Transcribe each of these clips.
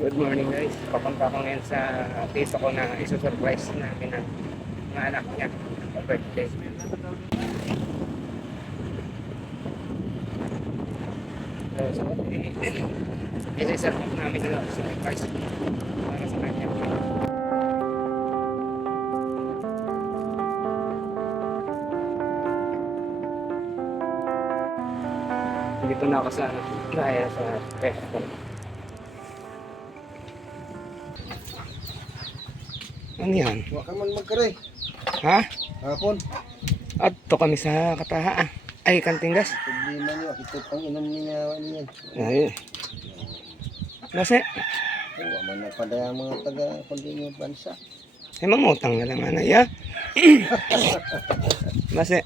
Good morning guys. Papunta ko ngayon sa tito ko na isusurprise namin ang mga anak niya sa birthday. So, isusurprise namin sila surprise para sa kanya. Dito na ako sa gaya sa pesto. Ano yan? Huwag ka man magkare. Ha? Hapon. Adto kami sa Kataha. Ay, Kantingas. Problema nyo. Ito pang inom niya. Ano yan? Ay. Kasi, Ay, wala man nagpadaya ang mga taga-kundi nyo bansa. ay mangutang na lang ana ya. Kasi,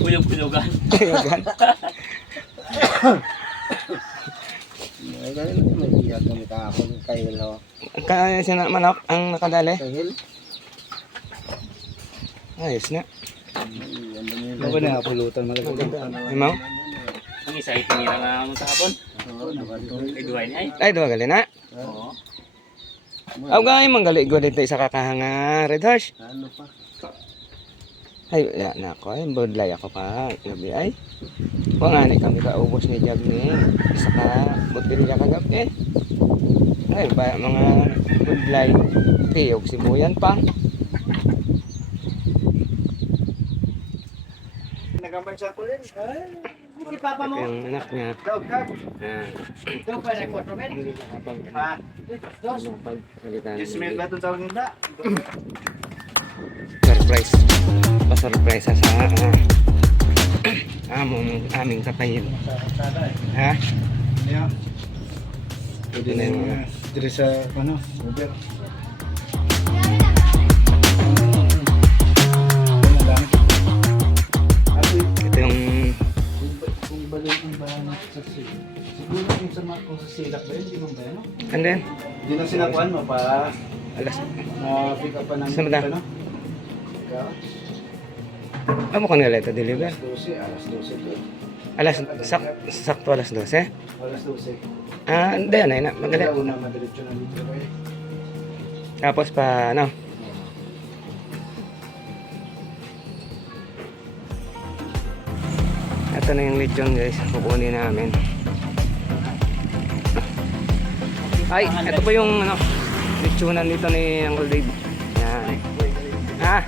Puyog-puyogan. ayun. Ay, ganun lang. May biyag kami kahapon. Kayo lang. Kaya siya na manok ang nakadali. Kahil. Ayos na. Ano na pulutan Imaw? Ang isa ay tinira nga mo sa hapon. Ay duhay niya ay. Ay, duwa gali na. Oo. Aw gay manggali go dito sa kakahanga Red Horse. Ano pa? Ay, ya na ako ay bodlay ako pa gabi ay. Pangani kami ka ubos ni Jag ni isa ka botilya kagabi. Ay, ba mga bodlay tiyog sibuyan pa. Nagambay sa kulin. Ay. Si Papa Ito yung anak niya. Daw ka. Ah, Daw pa na 4 men. hindi nakapag Ha? pagpalitan. Ismail ba ito tawag nila? Surprise. Pa-surprise sa aming katayin. Ha? Yeah. Pwede na yung Diri sa ano? Uber. ito yung Kung balik yung bayan sa silak. Siguro yung sa mga kung sa silak ba yun, hindi mo ba yun? and then Hindi na sinakuan mo pa alas na-pick up pa ng Saan ba? ano? Ikaw? amo ko nila ito deliver. Alas 12 to. Sakto alas 12. Alas 12. Ah, hindi na magaling. Kaya una madiretso na dito kayo. Tapos pa ano? Ito na yung lechon guys, kukunin namin. Ay, ito po yung ano, lechonan dito ni Uncle Dave. Yan. Ha?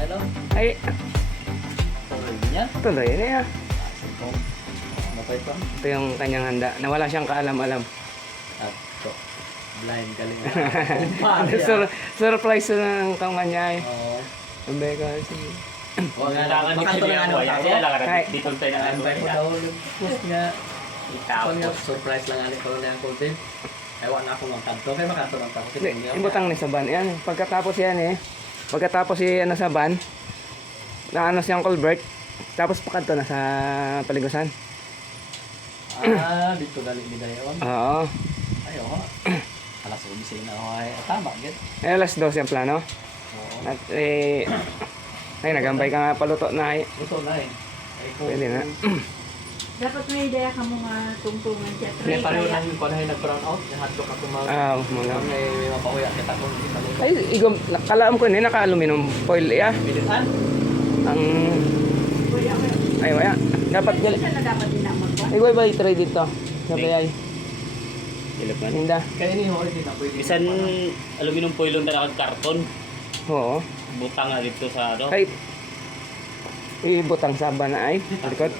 Hello? Ay, Niya? tuloy na yan. Matay pa. Ito yung kanyang handa. Nawala siyang kaalam-alam. Ato. Blind galing. Surprise ng kanya ay. Oo. Ang beka si... O nalangan ni Kili ang buhay. Ay, alangan Ay. dito tayo na ang buhay na. Post nga, Itapos. surprise lang ani ko na ang content. Ewan na ako ng kanto, kaya makanto ng kanto. Ibutang ni sa van. Yan, pagkatapos yan eh. Pagkatapos si ano sa van, na ano si Uncle Bert, tapos pakanto na sa paligusan. Ah, dito dali ni Dayawan. Oo. Ayo ha. Alas 11 na ako ay tama gid. Eh, alas 12 ang plano. Oo. At eh, ay nagambay ka nga paluto na ay. Ito na eh. Ay ko. Pwede na. Dapat may ideya ka mga tungtungan siya. Kaya pareho na yung kunahin nag-brown out, yung hotdog ako mag Mga. may mapahuya kita kung kita mo. Ay, igom, kalaam ko ni naka-aluminum foil ya. Bilisan. Ang Kuya, ay waya. Dapat gal. siya na dapat din naman ba? Ay, way ba i-try dito? Sabi ay. Ilapan. Hinda. Kaya ni ho din na pwede. Bisan aluminum foil lang talaga karton. Oo. Butang nga dito sa ano. Ay, ibutang saba na ay. Likod.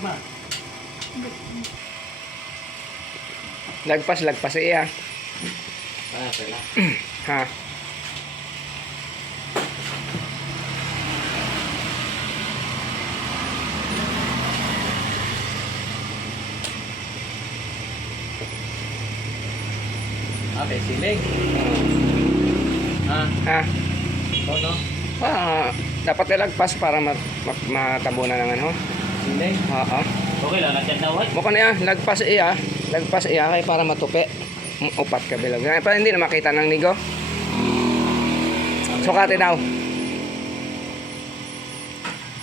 Lagpas iya. Ah, pala. Ha. Okay, siling. Ah, Ha. ito no. Dapat ilagpas para matabunan ng ano. Siling. Oo. Okay lang, nandiyan na ulit. Mukha na yan, lagpas iya. Lagpas iya kay para matupi. Upat ka bilang. Para hindi na makita ng nigo. Sukati daw.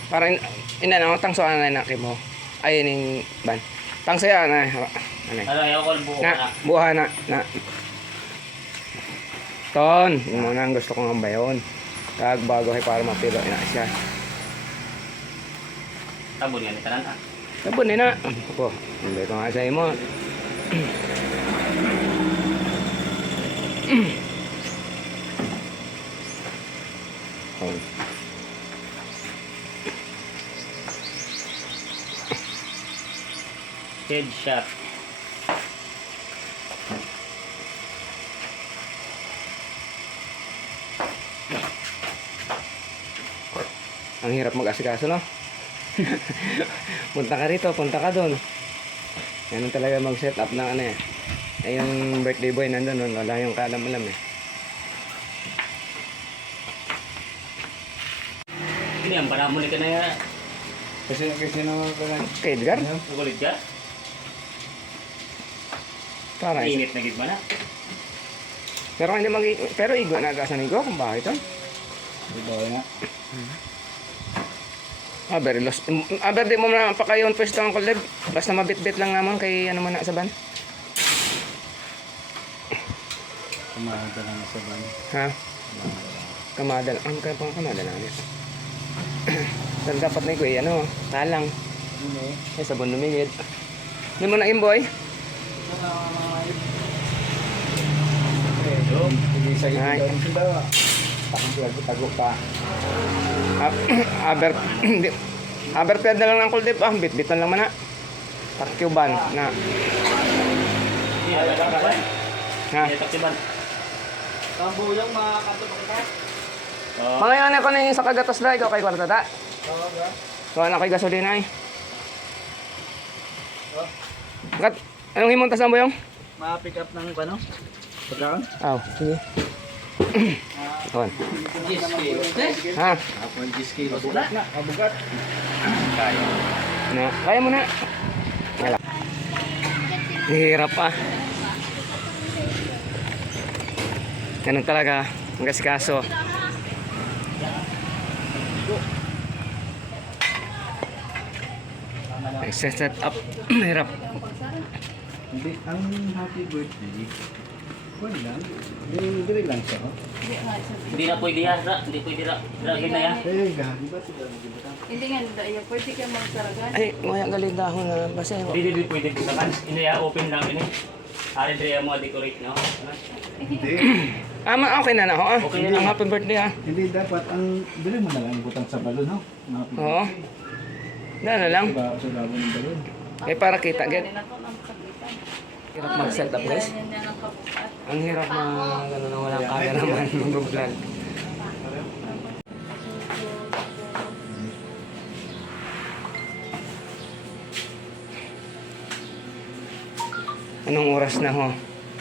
Para ina na tangso na naki mo. Ay ning ban. Tangsaya na. Ano? Ano, ayaw ko buo Na, ka na. buha na. Ton, yun muna ang gusto kong ambayon. Kag bago ay para mapilo na siya. Tabon yan, itanan ah. Sabon na. Ako, hindi ko nga sa'yo mo. Oh. Headshot. Ang hirap mag-asikaso, no? Punta ka rito, punta ka doon. Ganun talaga mag-set up ng ano eh. Eh yung birthday boy nandun, wala yung kaalam-alam eh. Ini ang panamuli ka na yan. Kasi naman ko lang. Kay Edgar? Ugulit ka? Para isa. Init na gid ba na? Pero hindi pero igo na sa nigo kung bakit to. Di ba nga? Very lost. Di mo na pa kayo pwesto ang collab. Basta mabit-bit lang naman kay ano man na sa ban. Kumada lang sa ban. Ha? Kamada lang. Ang kaya pang kamada lang. Pero dapat na igo ano, talang. Eh sabon lumingid. Hindi mo na imboy. Hindi sa Ay. ito sila. Tago pa. Aberped na lang ng kuldip. Bit-bitan lang man na. Takyuban na. Hindi na takiban. Ha? Hindi takiban. Kambo yung mga kanto pa. Mga yan ako na yung sa kagatos na. Ikaw kay kwarta ta. So ano kay gasolina eh. Kat, anong himuntas na mo yung? Ma-pick up ng ano? Pagkaon? Sige. On. Ha? Ako ang 10 kilos. Na, kabugat. Na, kaya mo na. Wala. Hirap pa. Ganun talaga. Ang gasikaso. Set up. Hirap. Hindi, ang happy birthday. Wala lang. Hindi lang siya. Oh. Hindi na pwede yan. Hindi pwede ragin na yan. Eh, gabi ba sila? Hindi nga, daya, pwede ka magsaragan. Ay, maya galing dahon na. Basta Hindi pwede sa kan. Hindi ya open lang ini. Ari dire mo decorate no. Hindi. Okay na ho. Okay na. Ang happy birthday Hindi dapat ang dili mo na lang butang sa balon, no? Happy Oo. birthday. Dahil na lang. Diba, sa labo ng balon. Eh para kita get. Hindi na ito ang kapitan. Hirap mag-set up guys. Yan yan ang kapukat. Ang hirap ano na walang cameraman mag-vlog. Anong oras na ho?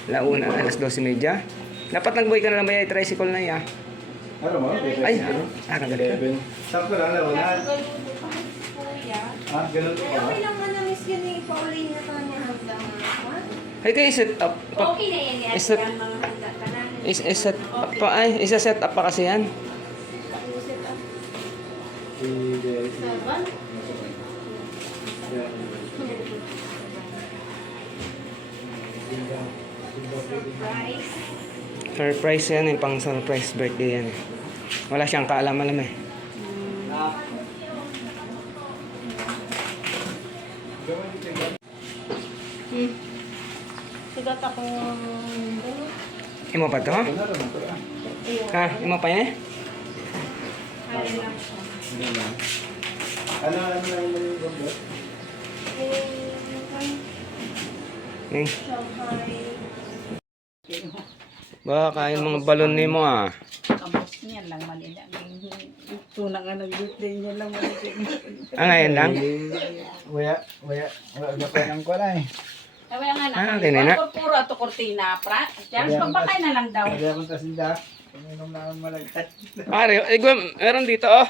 Launa, alas 12:30. Dapat nag-boy ka na lang ba yung tricycle na iya? Ano mo? Ay, kagalit. Sakto lang, ano na? Kuya. Ah, ganun po ba? Okay lang man na miss yun ni Pauline na kanya hanggang Ay kayo set up pa. okay na yan yan Is it- yan mga handa ka na. Set up pa ay, isa-set up pa kasi yan. Set up Hindi. saban. Surprise. Surprise yan, pang surprise birthday yan. Wala siyang kaalam-alam eh. Sugat ako Imo pa to? Ha? Imo pa yan eh? kaya lang siya. Ano lang yung goblet? Ning. Shanghai. Baka kain mga balon ni mo ah. Kabos niya lang manila. Tunang nga nag-birthday niya lang manila. Ngayon lang? Wala na pa ng kuala eh. Kaya nga na. Okay na na. Puro ato kortina, pra. Diyan, pagbakay na lang daw. Kaya kung tasinda, uminom na ang malagkat. Pare, meron dito oh.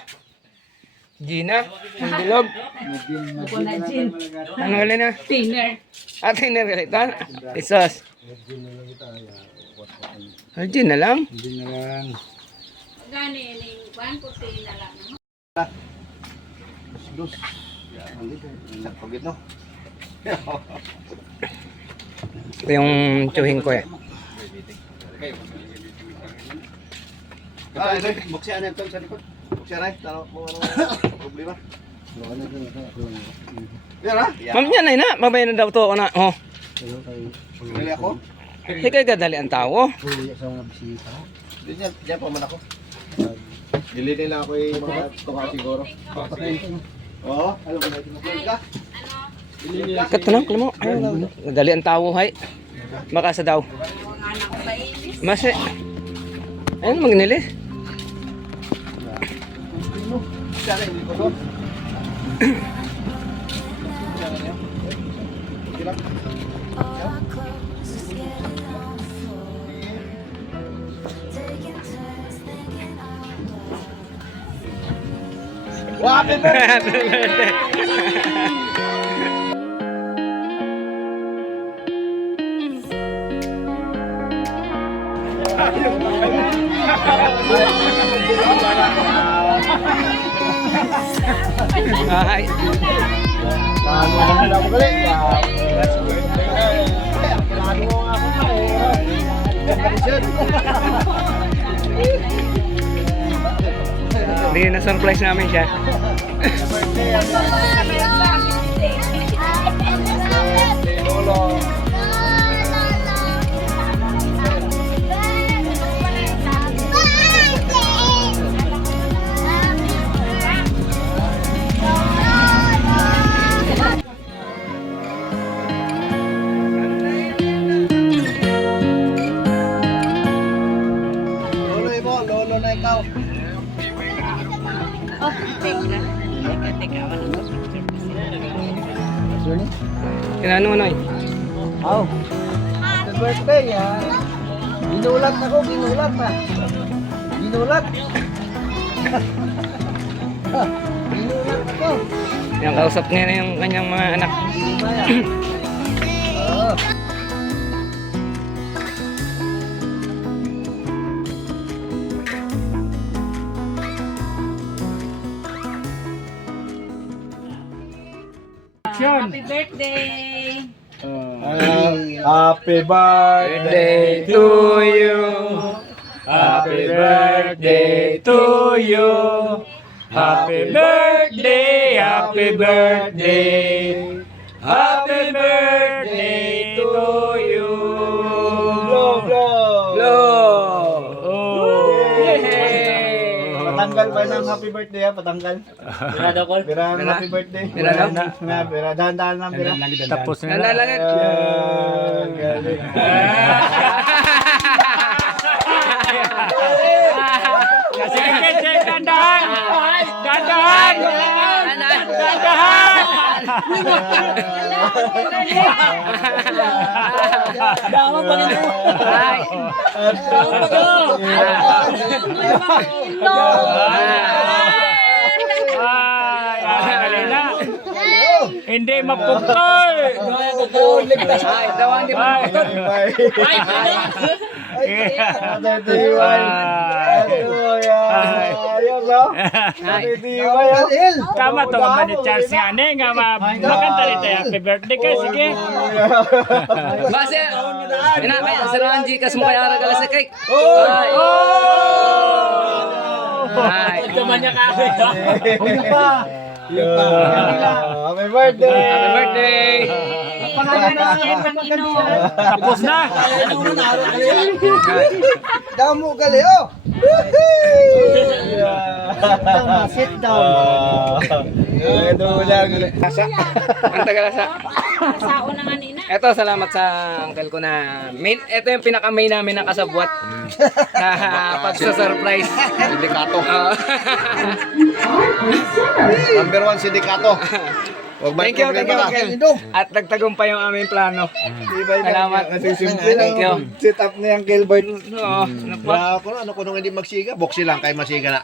Gina, ang bilog. Ako na gin. Ano ulit na? Dinner. Ate ito? Isos. Gin na lang. Hindi na lang. Gani, kuhan, kortina lang. Dos. Yan, hindi ka. Sakpagit no? Ito yung tsuhin ko eh. Ito, buksihan na ito sa likod. Buksihan na, taro mo ano problema. Yan ha? Ma'am yan ay na, babay na daw to na. Oh. Dali ako? Hikay gadali ang tao. Diyan pa man ako. Dili nila ako yung mga tuka siguro. Oo, alam mo na tinupload ka? Katanong, alam mo, ayaw daw. Gadali ang tao hay. Makasa daw. Masi. Ayun, magnilis. Sana hindi ko doon. Happy birthday! Ay. Paano mo nila ako galit? Paano mo nga ako Hindi na surprise namin siya. Lolo mo, lolo na ikaw. Oh, teka. Teka. Ano ba? Kinano mo noy? Aw. Happy birthday ah. Ginulat ako, ginulat ah. Ginulat. Ginulat ako. Yung kausap niya na yung kanyang mga anak. Oo. Happy birthday! Happy birthday to you. Happy birthday to you. Happy birthday, happy birthday. Happy birthday to you. Blow, blow. Blow. Yay! Patanggal pa ng happy birthday ha, patanggal. Wala daw, Col. Pira ng Pira? happy birthday. Pira daw? Na, pira. Dahan-dahan lang, pira. Tapos na. Nandalagat. Yan, galing. Sige, dandahan! Dandahan! Dama pa nito! Ay. Dama pa nito! Hindi mapukol! Ay, dawan di ba? Tama to nga ni Charles nga ni nga maganda rin tayo. Happy birthday ka, sige. Base. Ina kaya si Ranji kas mo kaya regalo sa cake. Ay. Ay. Kumanya ka. Happy birthday! Happy birthday. Pangalan na siya, Panginoon. Tapos na. Damo gali oh! Sit down. Ano lang. Ang tagalasa. Sao na nga nina. Ito, salamat sa uncle ko na main. Ito yung pinaka-main namin ng kasabwat. Pagsa-surprise. Sindikato. Oo. Number 1 sindikato. Thank you, uncle. At nagtagumpay yung aming plano. Salamat. Thank you. Sit up na yung Gilbert. Oo. Ano po? Ano ko nung hindi magsiga? Boxy lang kay masiga na.